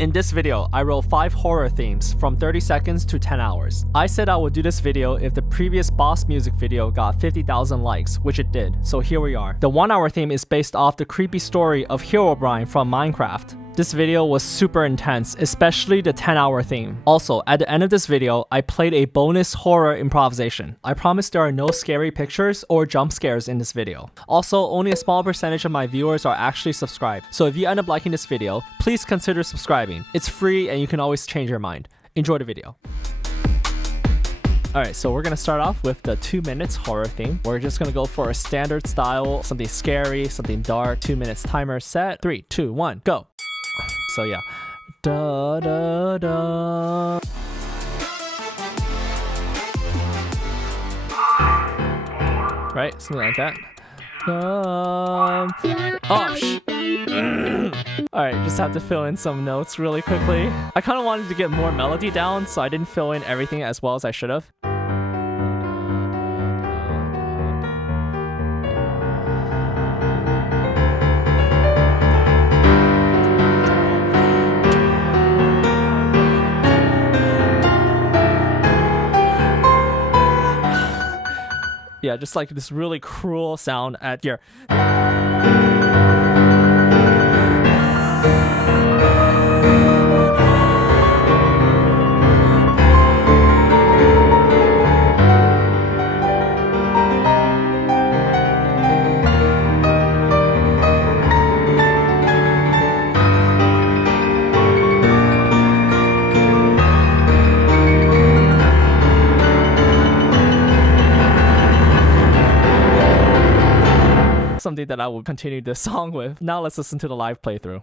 In this video, I wrote 5 horror themes from 30 seconds to 10 hours. I said I would do this video if the previous boss music video got 50,000 likes, which it did, so here we are. The 1 hour theme is based off the creepy story of Herobrine from Minecraft. This video was super intense, especially the 10-hour theme. Also, at the end of this video, I played a bonus horror improvisation. I promise there are no scary pictures or jump scares in this video. Also, only a small percentage of my viewers are actually subscribed, so if you end up liking this video, please consider subscribing. It's free and you can always change your mind. Enjoy the video. Alright, so we're gonna start off with the 2 minutes horror theme. We're just gonna go for a standard style, something scary, something dark. 2 minutes timer set. 3, 2, 1, go! So yeah. Da da da. Right? Something like that. Oh, Alright, just have to fill in some notes really quickly. I kind of wanted to get more melody down, so I didn't fill in everything as well as I should have. Yeah, just like this really cruel sound at here. Something that I will continue this song with. Now let's listen to the live playthrough.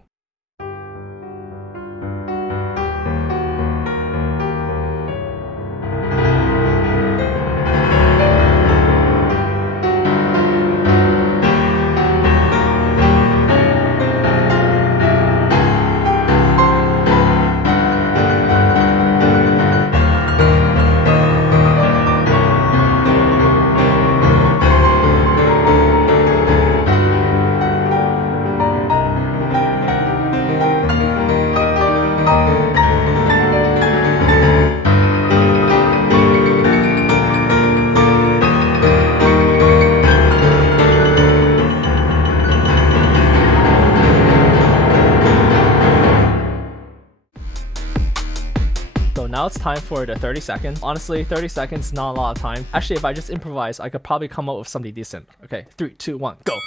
So now it's time for the 30 seconds. Honestly, 30 seconds, not a lot of time. Actually, if I just improvise, I could probably come up with something decent. Okay, 3, 2, 1, go!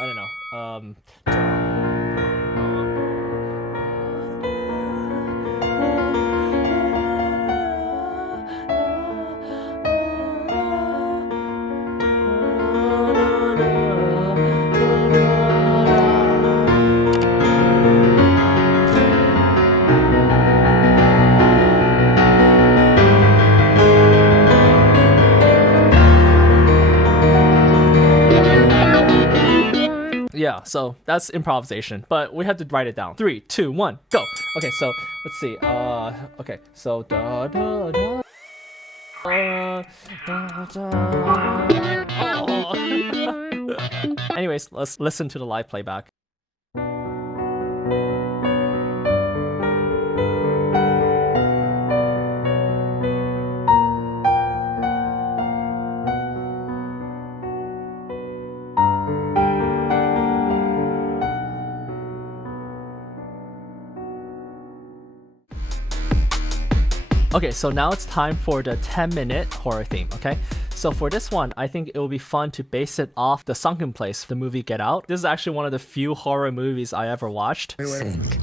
I don't know. Yeah, so that's improvisation, but we had to write it down. 3, 2, 1, go! Okay, so let's see. Okay, so da da da. Anyways, let's listen to the live playback. Okay, so now it's time for the 10-minute horror theme, okay? So for this one, I think it will be fun to base it off The Sunken Place, the movie Get Out. This is actually one of the few horror movies I ever watched. Sink.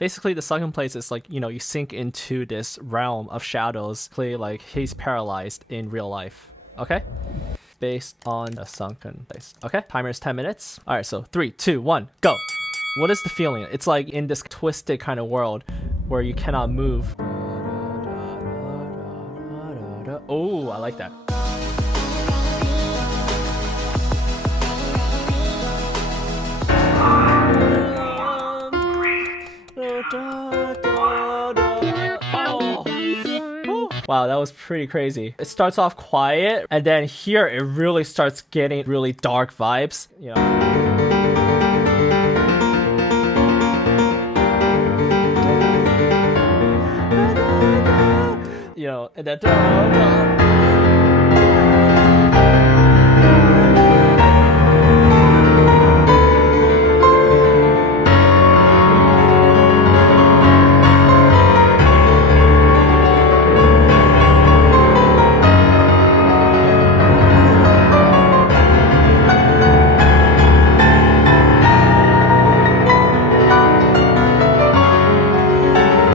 Basically, The Sunken Place is like, you know, you sink into this realm of shadows. Clearly, like, he's paralyzed in real life, okay? Based on The Sunken Place, okay? Timer is 10 minutes. All right, so 3, 2, 1, go! What is the feeling? It's like in this twisted kind of world where you cannot move. Oh, I like that. Oh. Wow, that was pretty crazy. It starts off quiet, and then here it really starts getting really dark vibes, you know. And then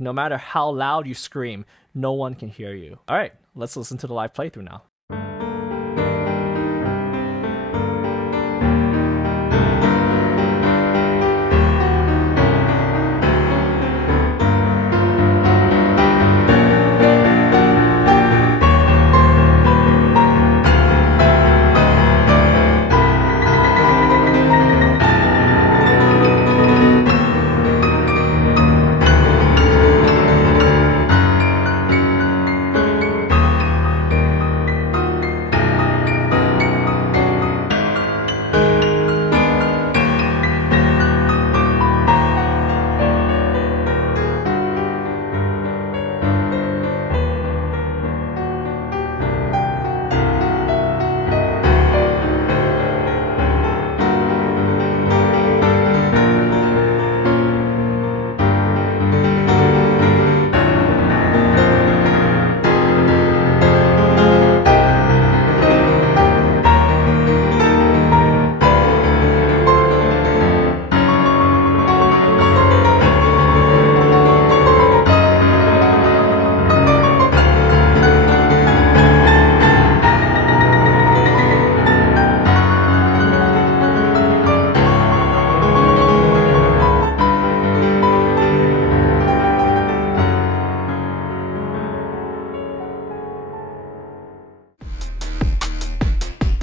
no matter how loud you scream, no one can hear you. All right, let's listen to the live playthrough now.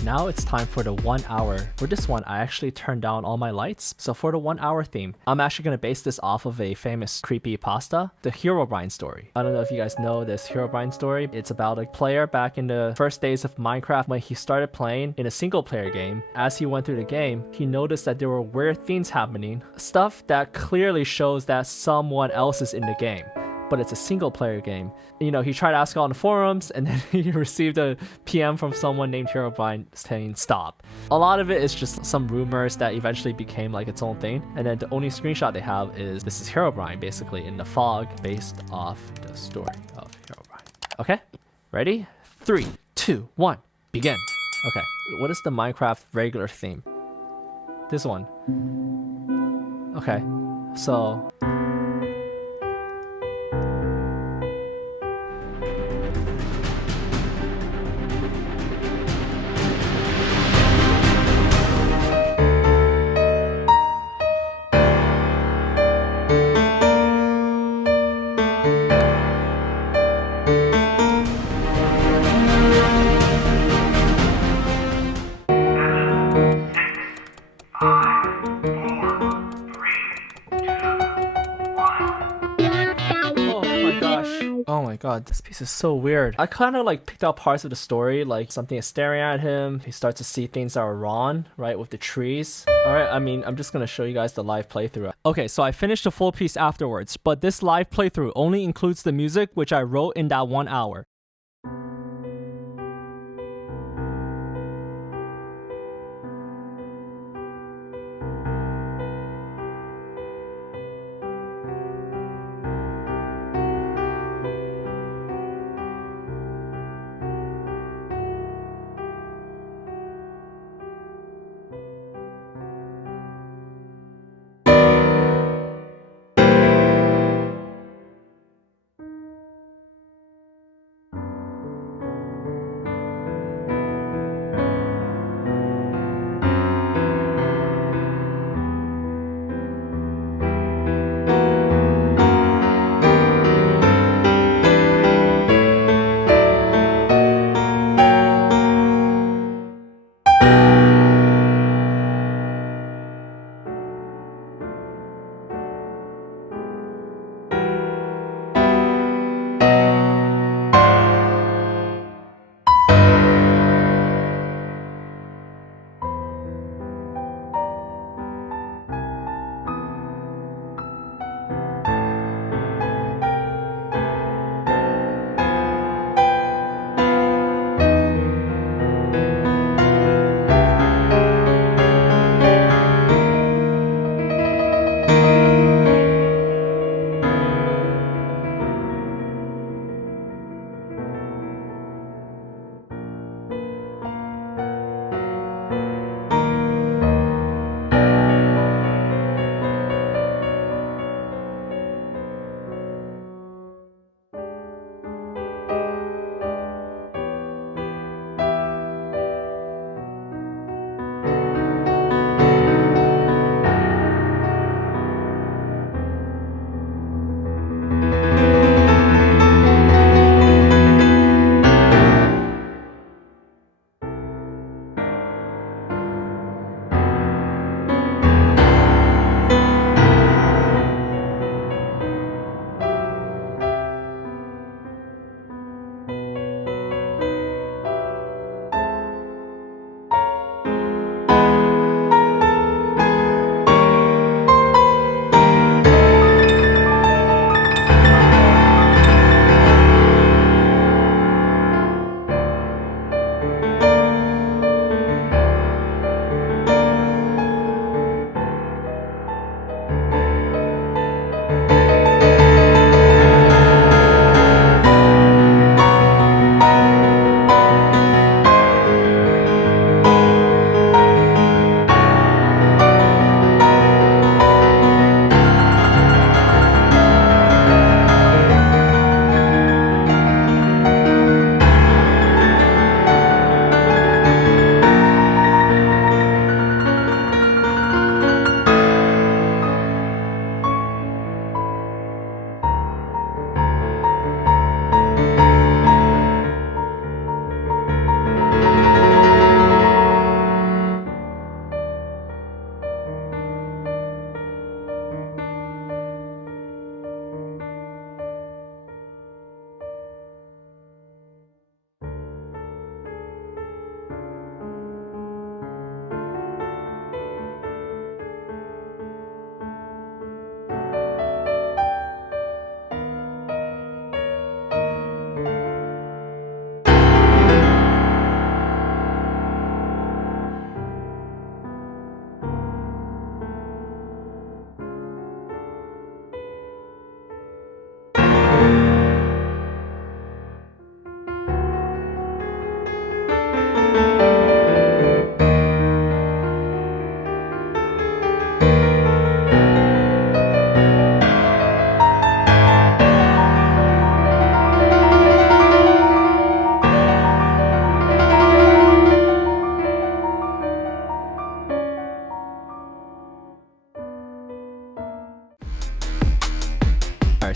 Now it's time for the 1 hour. For this one, I actually turned down all my lights. So for the 1 hour theme, I'm actually going to base this off of a famous creepypasta, the Herobrine story. I don't know if you guys know this Herobrine story. It's about a player back in the first days of Minecraft when he started playing in a single player game. As he went through the game, he noticed that there were weird things happening, stuff that clearly shows that someone else is in the game. But it's a single player game. You know, he tried to ask on the forums and then he received a PM from someone named Herobrine saying stop. A lot of it is just some rumors that eventually became like its own thing. And then the only screenshot they have is this is Herobrine basically in the fog based off the story of Herobrine. Okay, ready? 3, 2, 1, begin. Okay, what is the Minecraft regular theme? This one. Okay, so oh my god, this piece is so weird. I kind of like picked out parts of the story, like something is staring at him. He starts to see things that are wrong, right, with the trees. Alright, I mean, I'm just gonna show you guys the live playthrough. Okay, so I finished the full piece afterwards, but this live playthrough only includes the music which I wrote in that 1 hour.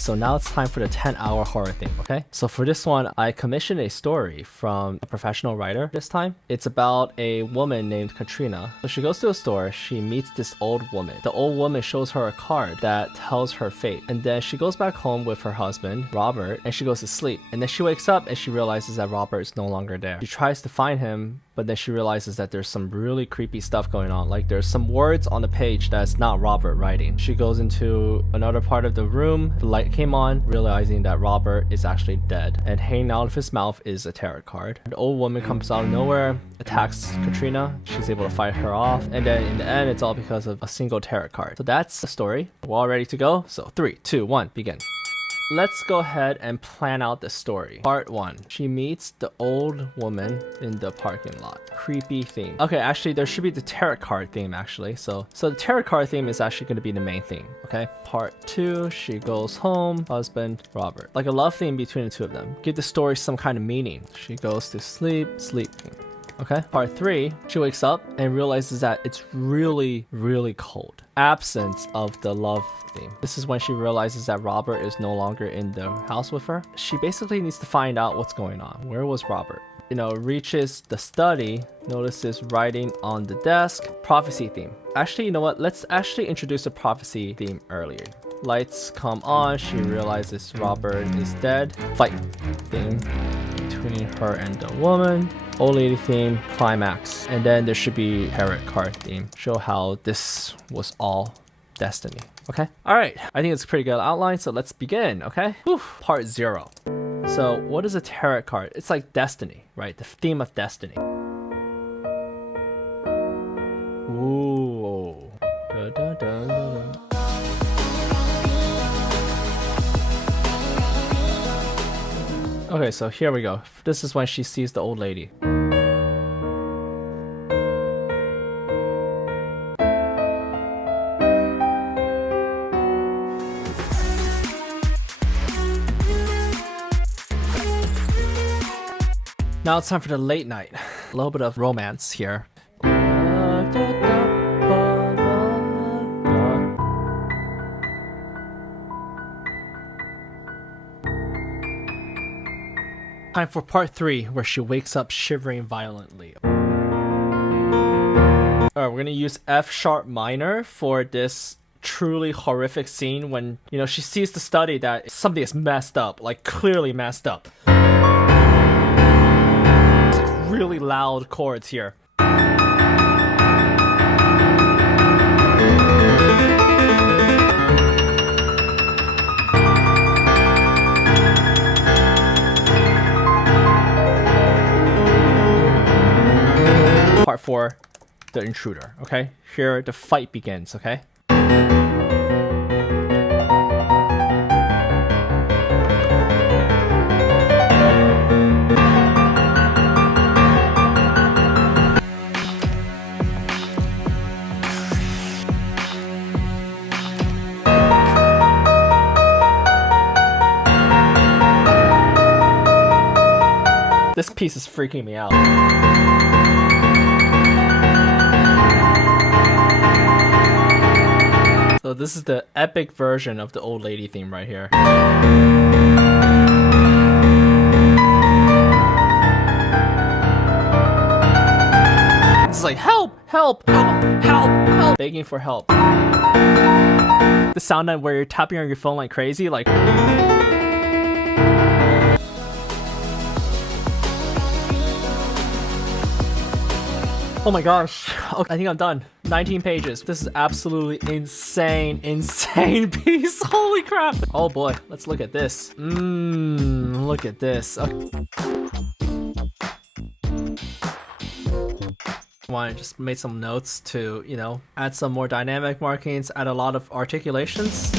so now it's time for the 10-hour horror theme, okay? So for this one, I commissioned a story from a professional writer this time. It's about a woman named Katrina. So she goes to a store, she meets this old woman. The old woman shows her a card that tells her fate. And then she goes back home with her husband, Robert, and she goes to sleep. And then she wakes up and she realizes that Robert is no longer there. She tries to find him, but then she realizes that there's some really creepy stuff going on. Like there's some words on the page that's not Robert writing. She goes into another part of the room, the light came on, realizing that Robert is actually dead. And hanging out of his mouth is a tarot card. The old woman comes out of nowhere, attacks Katrina. She's able to fight her off. And then in the end, it's all because of a single tarot card. So that's the story. We're all ready to go. So 3, 2, 1, begin. Let's go ahead and plan out the story. Part 1. She meets the old woman in the parking lot. Creepy theme. Okay, actually there should be the tarot card theme actually. So the tarot card theme is actually going to be the main theme, okay? Part 2, she goes home, husband, Robert. Like a love theme between the two of them. Give the story some kind of meaning. She goes to sleep, sleep theme. Okay, part 3, she wakes up and realizes that it's really, really cold. Absence of the love theme. This is when she realizes that Robert is no longer in the house with her. She basically needs to find out what's going on. Where was Robert? You know, reaches the study, notices writing on the desk. Prophecy theme. Actually, you know what? Let's actually introduce the prophecy theme earlier. Lights come on, she realizes Robert is dead. Fight theme between her and the woman. Old lady theme, climax. And then there should be tarot card theme. Show how this was all destiny. Okay? Alright, I think it's a pretty good outline, so let's begin, okay? Whew. Part 0. So what is a tarot card? It's like destiny, right? The theme of destiny. Ooh. Da, da, da, da, da. Okay, so here we go. This is when she sees the old lady. Now it's time for the late night. A little bit of romance here. Time for part 3, where she wakes up shivering violently. Alright, we're gonna use F sharp minor for this truly horrific scene when, you know, she sees the study that something is messed up, like clearly messed up. It's like really loud chords here. Part 4, the intruder, okay? Here the fight begins, okay? This piece is freaking me out. So this is the epic version of the old lady theme right here. It's like help, help, help, help, help, begging for help. The sound where you're tapping on your phone like crazy, like. Oh my gosh. Okay, I think I'm done. 19 pages. This is absolutely insane, insane piece. Holy crap. Oh boy, let's look at this. Look at this. Okay. I just made some notes to, you know, add some more dynamic markings, add a lot of articulations.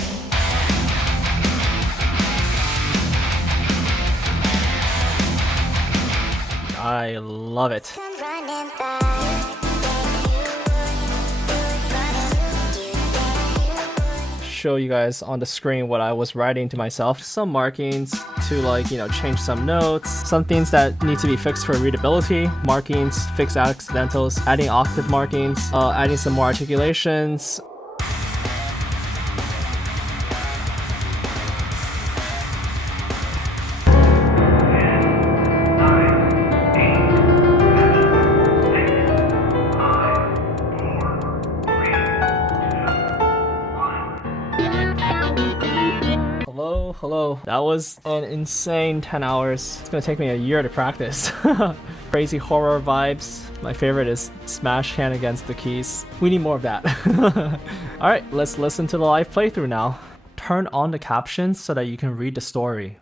I love it. Show you guys on the screen what I was writing to myself. Some markings to, like, you know, change some notes, some things that need to be fixed for readability, markings, fix accidentals, adding octave markings, adding some more articulations. Hello. That was an insane 10 hours. It's gonna take me a year to practice. Crazy horror vibes. My favorite is smash hand against the keys. We need more of that. Alright, let's listen to the live playthrough now. Turn on the captions so that you can read the story.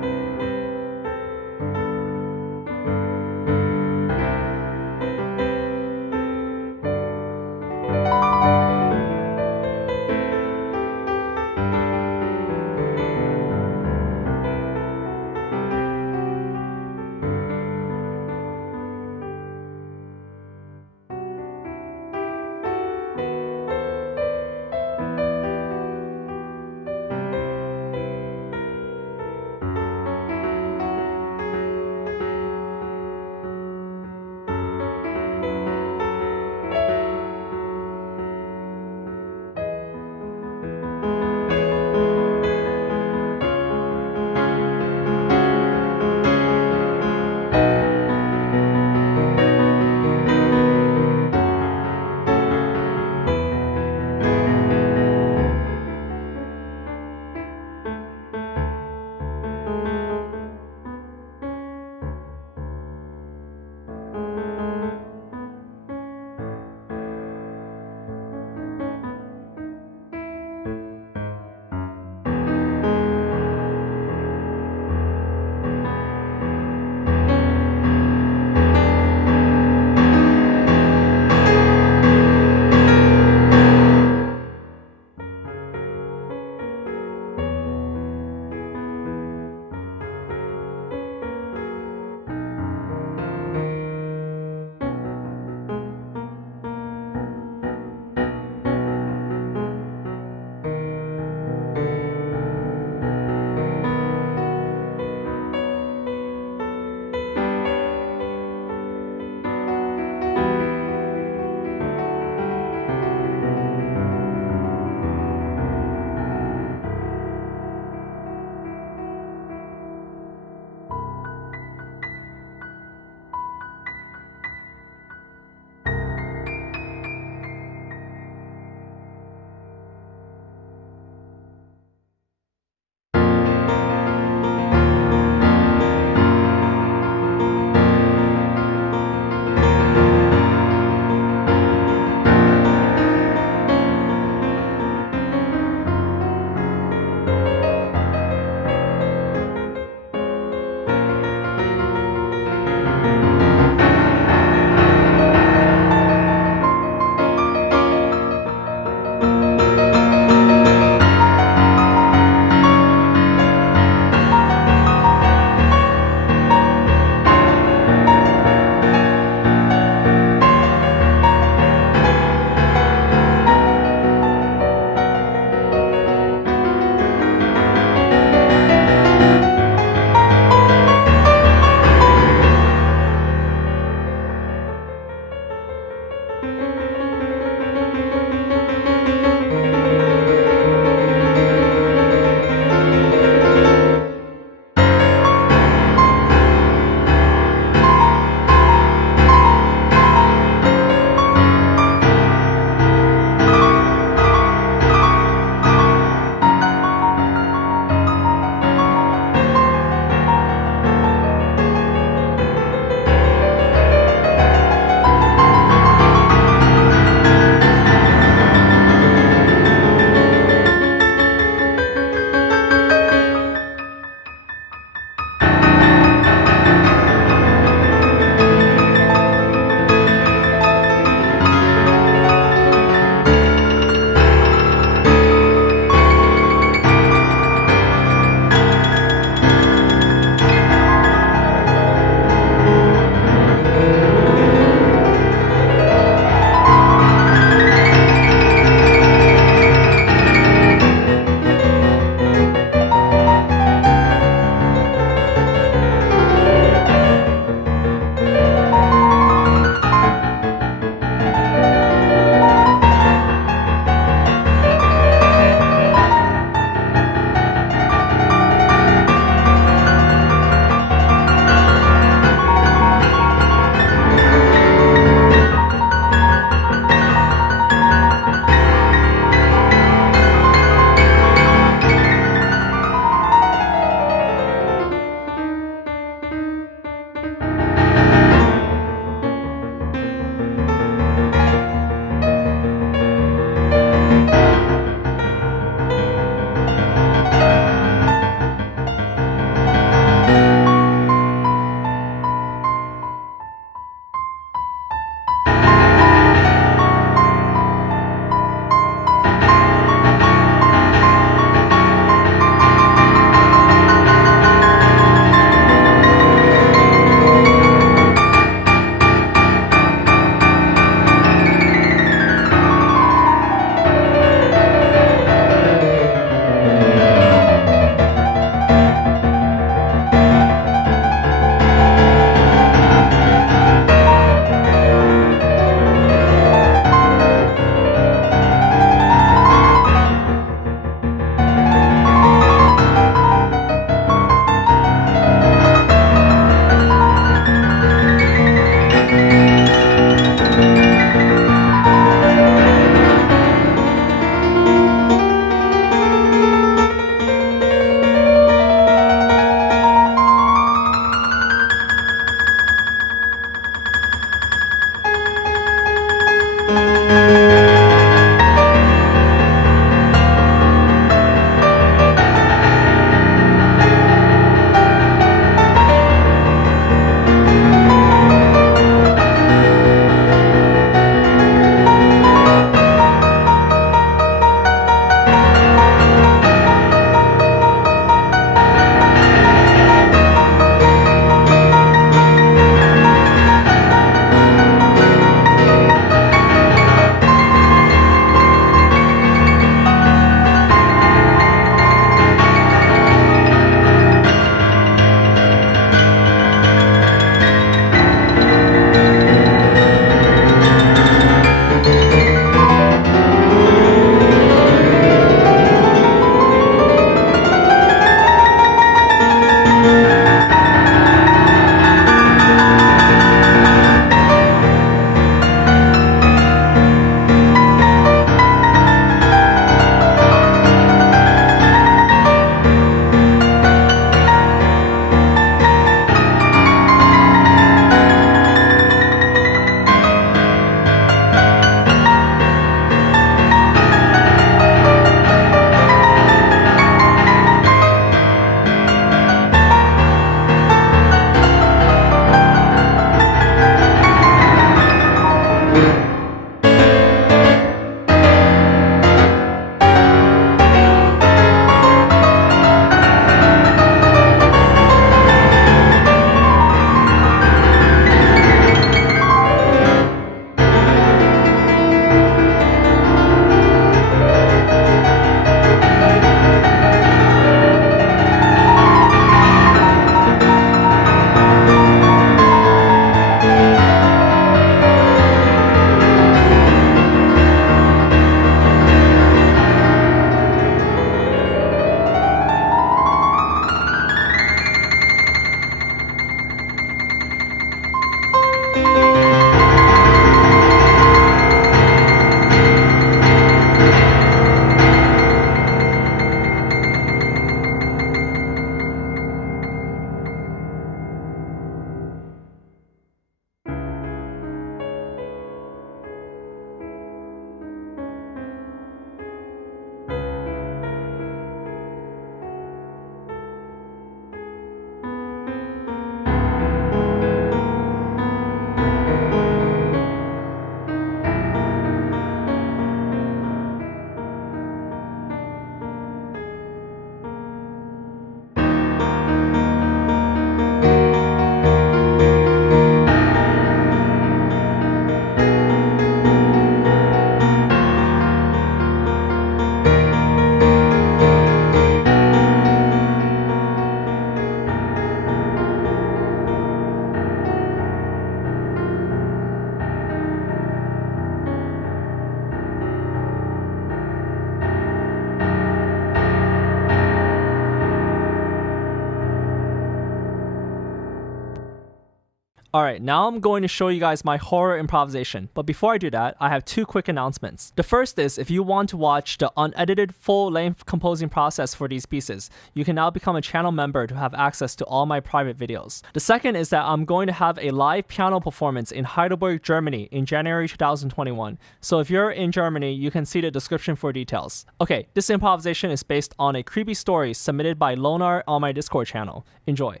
Alright, now I'm going to show you guys my horror improvisation, but before I do that, I have two quick announcements. The first is if you want to watch the unedited full-length composing process for these pieces, you can now become a channel member to have access to all my private videos. The second is that I'm going to have a live piano performance in Heidelberg, Germany in January 2021. So if you're in Germany, you can see the description for details. Okay, this improvisation is based on a creepy story submitted by Lionel on my Discord channel. Enjoy.